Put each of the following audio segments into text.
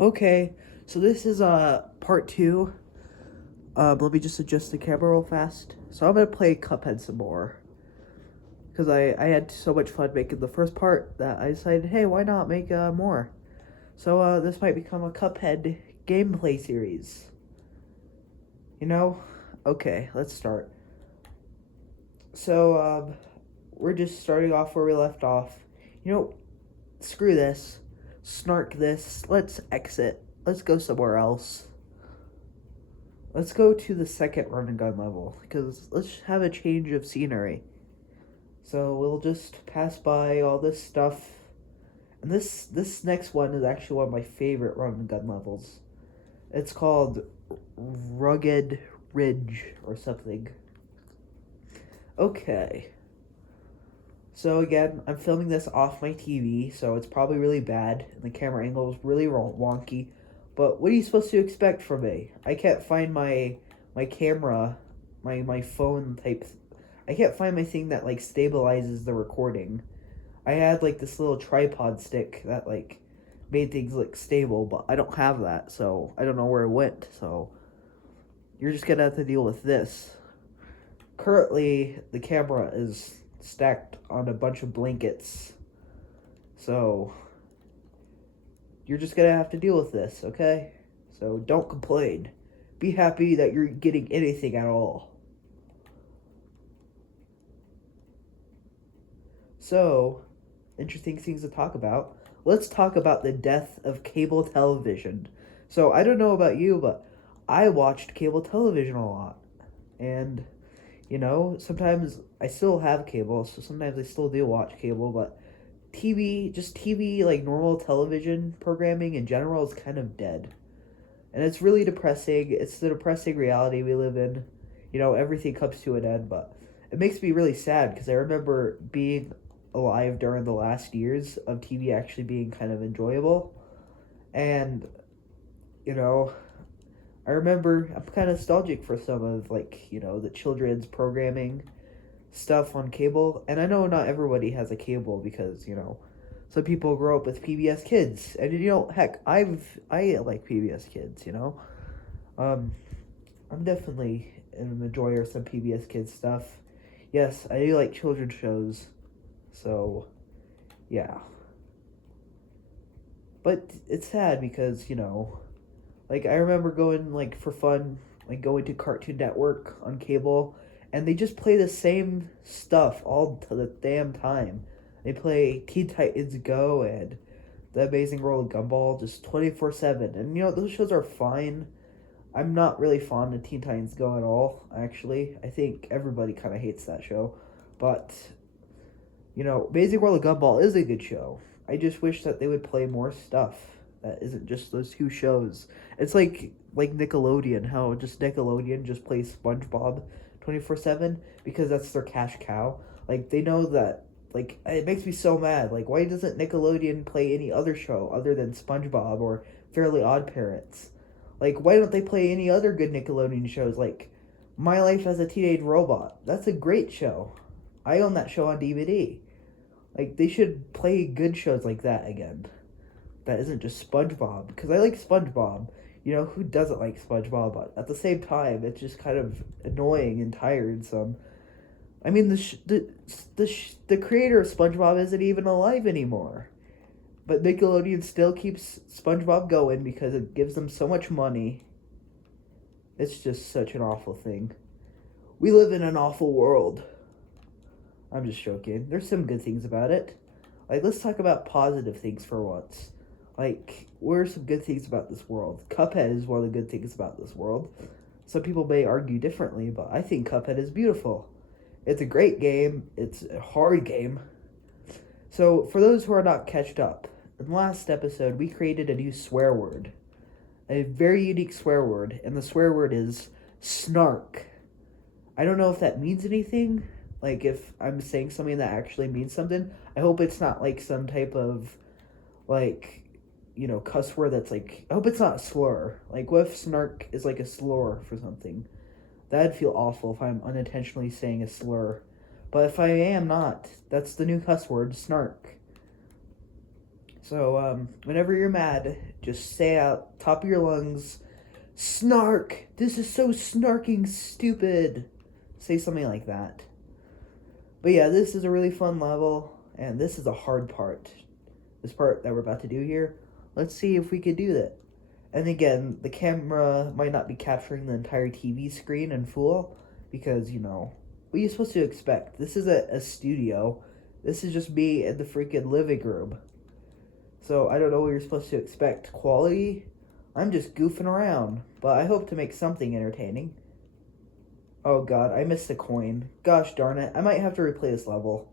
Okay, so this is part two. Let me just adjust the camera real fast. So I'm gonna play Cuphead some more because I had so much fun making the first part that I decided, hey, why not make more? So this might become a Cuphead gameplay series. You know? Okay, let's start. So we're just starting off where we left off. You know, screw this, snark this. Let's exit. Let's go somewhere else. Let's go to the second run and gun level because let's have a change of scenery. So we'll just pass by all this stuff, and this next one is actually one of my favorite run and gun levels. It's called Rugged Ridge or something. Okay. So again, I'm filming this off my TV, so it's probably really bad, and the camera angle is really wonky. But what are you supposed to expect from me? I can't find my camera, my phone type. I can't find my thing that like stabilizes the recording. I had like this little tripod stick that like made things look stable, but I don't have that, so I don't know where it went. So you're just gonna have to deal with this. Currently, the camera is stacked on a bunch of blankets, so you're just gonna have to deal with this, okay? So don't complain. Be happy that you're getting anything at all. So, interesting things to talk about. Let's talk about the death of cable television. So, I don't know about you, but I watched cable television a lot. And, sometimes I still have cable, so sometimes I still do watch cable, but TV, like normal television programming in general, is kind of dead. And it's really depressing. It's the depressing reality we live in. Everything comes to an end, but it makes me really sad because I remember being alive during the last years of TV actually being kind of enjoyable. And, you know, I remember I'm kind of nostalgic for some of, like, the children's programming stuff on cable. And I know not everybody has a cable because, some people grow up with PBS Kids. And, heck, I like PBS Kids, Um, I'm definitely an enjoyer of some PBS Kids stuff. Yes, I do like children's shows. So, yeah. But it's sad because, like I remember going like for fun, like going to Cartoon Network on cable, and they just play the same stuff all to the damn time. They play Teen Titans Go and The Amazing World of Gumball just 24/7. And those shows are fine. I'm not really fond of Teen Titans Go at all, actually. I think everybody kind of hates that show. But Amazing World of Gumball is a good show. I just wish that they would play more stuff that isn't just those two shows. It's like Nickelodeon, how just Nickelodeon just plays SpongeBob 24/7 because that's their cash cow. Like they know that. Like it makes me so mad. Like why doesn't Nickelodeon play any other show other than SpongeBob or Fairly Odd Parents? Like why don't they play any other good Nickelodeon shows like My Life as a Teenage Robot? That's a great show. I own that show on DVD. Like they should play good shows like that again. That isn't just SpongeBob because I like SpongeBob. Who doesn't like SpongeBob? But at the same time, it's just kind of annoying and tiresome. I mean, the creator of SpongeBob isn't even alive anymore. But Nickelodeon still keeps SpongeBob going because it gives them so much money. It's just such an awful thing. We live in an awful world. I'm just joking. There's some good things about it. Like, let's talk about positive things for once. Like, what are some good things about this world? Cuphead is one of the good things about this world. Some people may argue differently, but I think Cuphead is beautiful. It's a great game. It's a hard game. So, for those who are not catched up, in the last episode, we created a new swear word. A very unique swear word, and the swear word is snark. I don't know if that means anything. Like, if I'm saying something that actually means something, I hope it's not like some type of, like, cuss word that's like, I hope it's not a slur. Like, what if snark is like a slur for something? That'd feel awful if I'm unintentionally saying a slur. But if I am not, that's the new cuss word, snark. So, whenever you're mad, just say out top of your lungs, snark! This is so snarking stupid! Say something like that. But yeah, this is a really fun level, and this is a hard part. This part that we're about to do here. Let's see if we could do that. And again, the camera might not be capturing the entire TV screen in full, because, what are you supposed to expect? This is a studio. This is just me in the freaking living room. So I don't know what you're supposed to expect. Quality? I'm just goofing around, but I hope to make something entertaining. Oh god, I missed a coin. Gosh darn it, I might have to replay this level.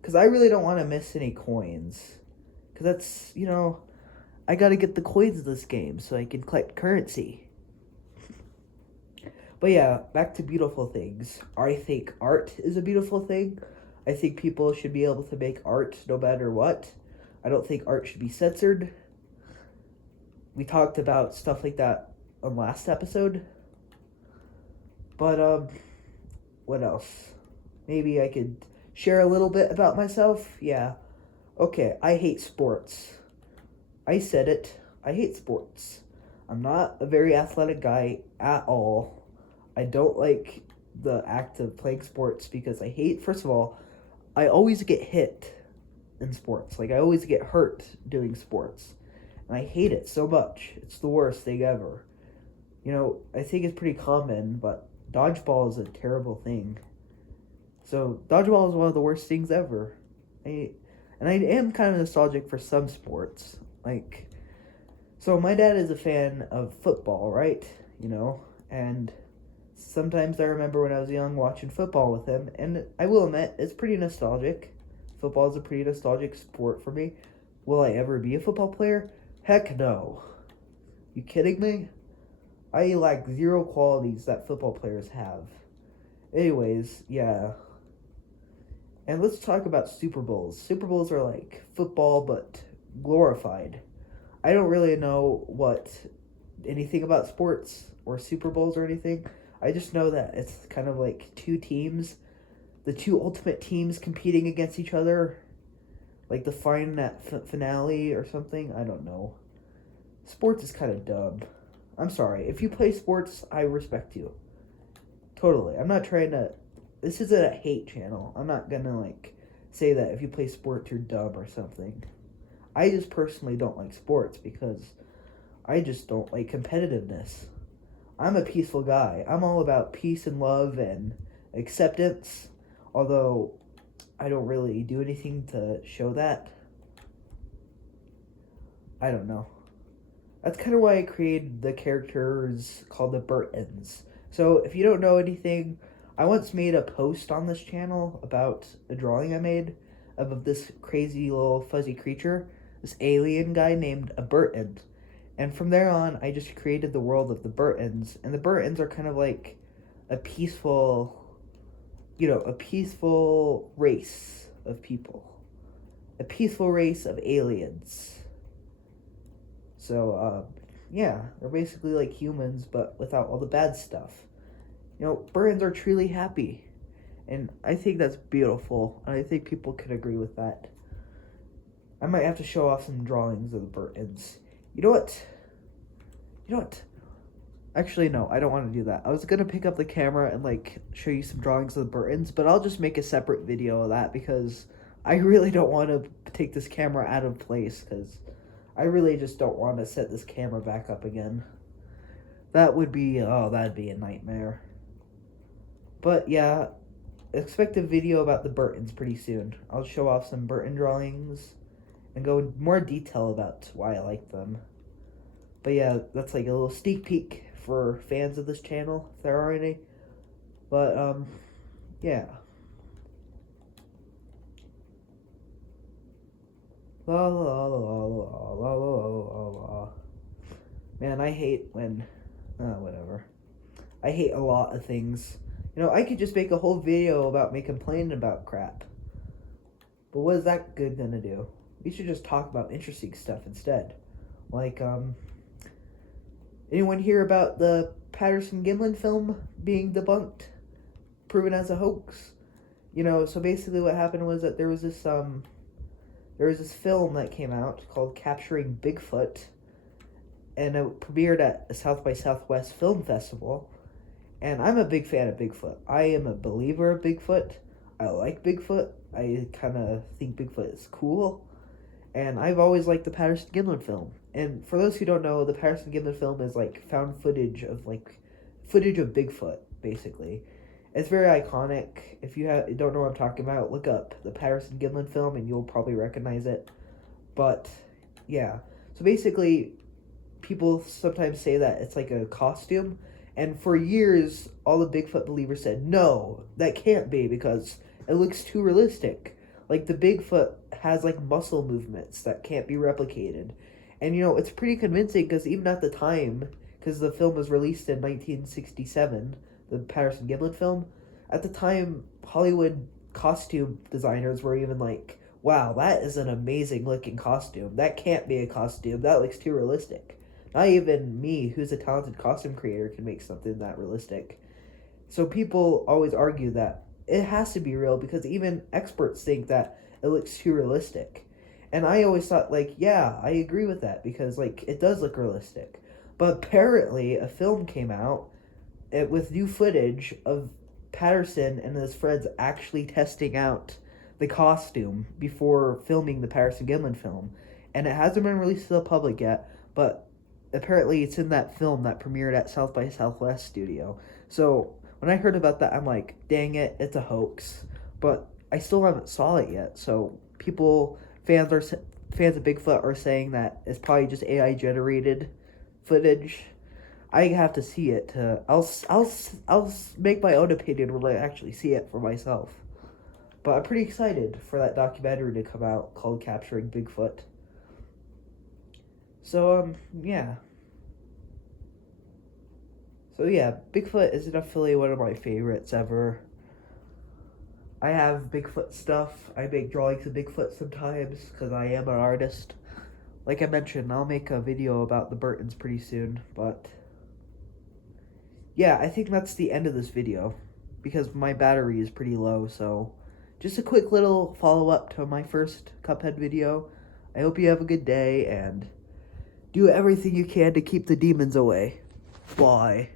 Because I really don't want to miss any coins. Because that's, I gotta get the coins of this game so I can collect currency. But yeah, back to beautiful things. I think art is a beautiful thing. I think people should be able to make art no matter what. I don't think art should be censored. We talked about stuff like that on last episode. But, what else? Maybe I could share a little bit about myself? Yeah. Okay, I hate sports. I said it. I hate sports. I'm not a very athletic guy at all. I don't like the act of playing sports because I hate, first of all, I always get hit in sports. Like, I always get hurt doing sports. And I hate it so much. It's the worst thing ever. I think it's pretty common, but dodgeball is a terrible thing. So, dodgeball is one of the worst things ever. And I am kind of nostalgic for some sports. So my dad is a fan of football, right? And sometimes I remember when I was young watching football with him, and I will admit, it's pretty nostalgic. Football is a pretty nostalgic sport for me. Will I ever be a football player? Heck no. You kidding me? I lack zero qualities that football players have. Anyways, yeah. And let's talk about Super Bowls. Super Bowls are like football, but glorified. I don't really know anything about sports or Super Bowls or anything. I just know that it's kind of like two teams, the two ultimate teams competing against each other, like the finale or something. I don't know. Sports is kind of dumb. I'm sorry. If you play sports, I respect you. Totally. I'm not trying to... This isn't a hate channel. I'm not gonna, say that if you play sports, you're dumb or something. I just personally don't like sports because I just don't like competitiveness. I'm a peaceful guy. I'm all about peace and love and acceptance, although I don't really do anything to show that. I don't know. That's kind of why I created the characters called the Burtons. So if you don't know anything, I once made a post on this channel about a drawing I made of this crazy little fuzzy creature, this alien guy named a Burton. And from there on, I just created the world of the Burtons. And the Burtons are kind of like a peaceful race of people. A peaceful race of aliens. So, yeah, they're basically like humans, but without all the bad stuff. Burtons are truly happy. And I think that's beautiful. And I think people could agree with that. I might have to show off some drawings of the Burtons. You know what? Actually, no, I don't want to do that. I was going to pick up the camera and, show you some drawings of the Burtons, but I'll just make a separate video of that because I really don't want to take this camera out of place because I really just don't want to set this camera back up again. That'd be a nightmare. But, yeah, expect a video about the Burtons pretty soon. I'll show off some Burton drawings and go in more detail about why I like them. But yeah, that's like a little sneak peek for fans of this channel, if there are any. But, yeah. La la la la la la la la la. Man, I hate when... whatever. I hate a lot of things. I could just make a whole video about me complaining about crap. But what is that good gonna do? We should just talk about interesting stuff instead. Anyone hear about the Patterson-Gimlin film being debunked? Proven as a hoax? So basically what happened was that there was this there was this film that came out called Capturing Bigfoot, and it premiered at a South by Southwest Film Festival. And I'm a big fan of Bigfoot. I am a believer of Bigfoot. I like Bigfoot. I kind of think Bigfoot is cool. And I've always liked the Patterson Gimlin film. And for those who don't know, the Patterson Gimlin film is like found footage of Bigfoot, basically. It's very iconic. If you don't know what I'm talking about, look up the Patterson Gimlin film and you'll probably recognize it. But yeah, so basically, people sometimes say that it's like a costume, and for years, all the Bigfoot believers said, no, that can't be because it looks too realistic. Like, the Bigfoot has, like, muscle movements that can't be replicated. And, it's pretty convincing because even at the time, because the film was released in 1967, the Patterson Gimlin film, at the time, Hollywood costume designers were even like, wow, that is an amazing looking costume. That can't be a costume. That looks too realistic. Not even me, who's a talented costume creator, can make something that realistic. So people always argue that it has to be real because even experts think that it looks too realistic. And I always thought, like, yeah, I agree with that because, like, it does look realistic. But apparently, a film came out with new footage of Patterson and his friends actually testing out the costume before filming the Patterson Gimlin film. And it hasn't been released to the public yet, but apparently it's in that film that premiered at South by Southwest studio. So when I heard about that, I'm like, dang it, it's a hoax. But I still haven't saw it yet. So fans of Bigfoot are saying that it's probably just AI generated footage. I have to see it I'll make my own opinion when I actually see it for myself. But I'm pretty excited for that documentary to come out called Capturing Bigfoot. So, yeah. So, yeah, Bigfoot is definitely one of my favorites ever. I have Bigfoot stuff. I make drawings of Bigfoot sometimes because I am an artist. Like I mentioned, I'll make a video about the Burtons pretty soon, but yeah, I think that's the end of this video because my battery is pretty low, so just a quick little follow-up to my first Cuphead video. I hope you have a good day, and do everything you can to keep the demons away. Bye.